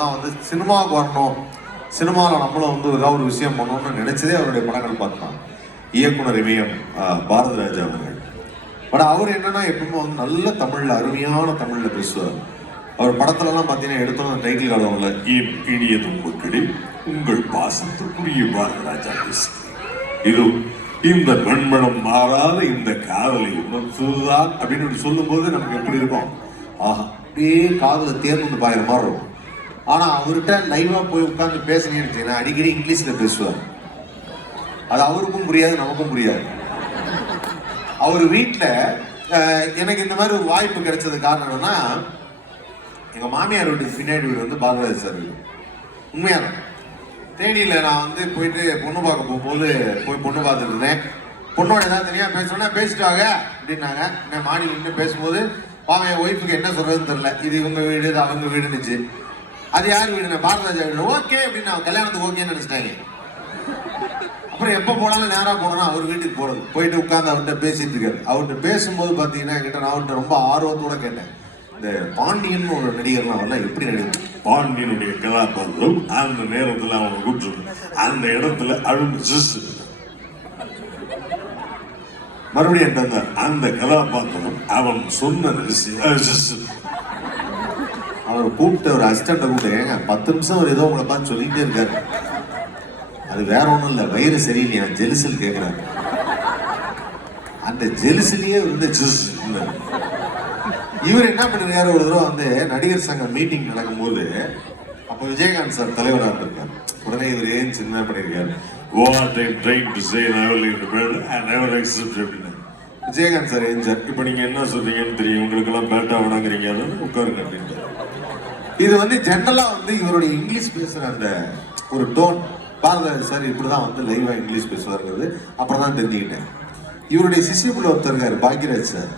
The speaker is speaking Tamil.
தான் வந்து சினிமாவுக்கு வரணும், சினிமாவில் நம்மளும் வந்து ஏதாவது ஒரு விஷயம் பண்ணணும்னு நினைச்சதே அவருடைய படங்கள் பார்த்தான். இயக்குனர் இமயம் பாரதிராஜா அவர்கள். பட் அவர் என்னன்னா எப்பவுமே வந்து நல்ல தமிழ்ல, அருமையான தமிழ்ல பேசுவார். அவர் படத்துலலாம் பார்த்தீங்கன்னா எடுத்தோம் டைட்டில் கார்டுல இனிய துன்புக்களில் உங்கள் பாசத்துக்குரிய பாரதிராஜா பேசுகிறேன். இது இந்த வெண்மணம் மாறாத இந்த காதலை உணர்த்துதான் அப்படின்னு சொல்லும் போது நமக்கு எப்படி இருக்கும்? ஆஹா, அப்படியே காதல தேர்ந்து பாயிற மாதிரி இருக்கும். ஆனா அவர்கிட்ட லைவா போய் உட்கார்ந்து பேசுனீங்கன்னா அடிக்கடி இங்கிலீஷ்ல பேசுவார். அது அவருக்கும் புரியாது, நமக்கும் புரியாது. அவர் வீட்டுல எனக்கு இந்த மாதிரி ஒரு வாய்ப்பு கிடைச்சது காரணம் என்னன்னா, எங்க மாமியார் வீட்டுக்கு பின்னாடி வீடு வந்து பாரதிராஜ் சார் வீடு. உண்மையான தேனியில நான் வந்து போயிட்டு பொண்ணு பார்க்க போகும்போது போய் பொண்ணு பார்த்துட்டு இருந்தேன். பொண்ணோட ஏதாவது தனியா பேசணும்னா பேசிட்டாங்க அப்படின்னாங்க. நான் மாடியில் நின்று பேசும்போது பாவம் என் ஒய்ஃபுக்கு என்ன சொல்றதுன்னு தெரியல. இது இவங்க வீடு, இது அவங்க வீடுன்னுச்சு. அது யார் வீடு? பாரதிராஜா வீடு. ஓகே அப்படின்னு அவங்க கல்யாணத்துக்கு ஓகேன்னு நினைச்சிட்டாங்க. அப்புறம் எப்போ போனாலும் நேராக போனோம்னா அவர் வீட்டுக்கு போறது, போயிட்டு உட்காந்து அவர்கிட்ட பேசிட்டு இருக்காரு. அவர்கிட்ட பேசும்போது பார்த்தீங்கன்னா என்கிட்ட நான் அவர்கிட்ட ரொம்ப ஆர்வத்தோட கேட்டேன், இந்த பாண்டியன் ஒரு நடிகர்லாம் அவர்லாம் எப்படி நடிகர்? பாண்டியனுடைய கதாபாத்திரம் அந்த நேரத்தில் அவங்க கூப்பிட்டு அந்த இடத்துல அழுந்து மறுபடியும் அந்த கதாபாத்திரம் அவன் சொன்ன அவர் கூப்பிட்டு ஒரு அசிஸ்டண்ட்டை கூப்பிட்டு, ஏங்க 10 நிமிஷம் அவர் ஏதோ உங்களை பார்த்து சொல்லிட்டே இருக்காரு, அது வேற ஒன்றும் இல்லை, வயிறு சரியில்லையா, ஜெலிசல் கேட்குறாரு. அந்த ஜெலிசிலேயே வந்து இவர் என்ன பண்ணிருக்காரு, ஒரு தடவை வந்து நடிகர் சங்க மீட்டிங் நடக்கும்போது அப்போ விஜயகாந்த் சார் தலைவராக இருந்திருக்காரு. உடனே இவர் ஏன் சின்ன பண்ணியிருக்காரு, விஜயகாந்த் சார் ஏன் சார் இப்போ நீங்க என்ன சொல்றீங்கன்னு தெரியும், உங்களுக்கு எல்லாம் பேட்டா வேணாங்கிறீங்க, உட்காருங்க அப்படின்னு. இது வந்து ஜென்ரலா வந்து இவருடைய இங்கிலீஷ் பேசுற அந்த ஒரு டோன், பாரதிராஜ் சார் இப்படிதான் வந்து லைவா இங்கிலீஷ் பேசுவாருங்கிறது அப்புறம் தான் தெரிஞ்சுக்கிட்டேன். இவருடைய சிஷ்யப்புல ஒருத்தர் இருக்காரு பாக்யராஜ் சார்.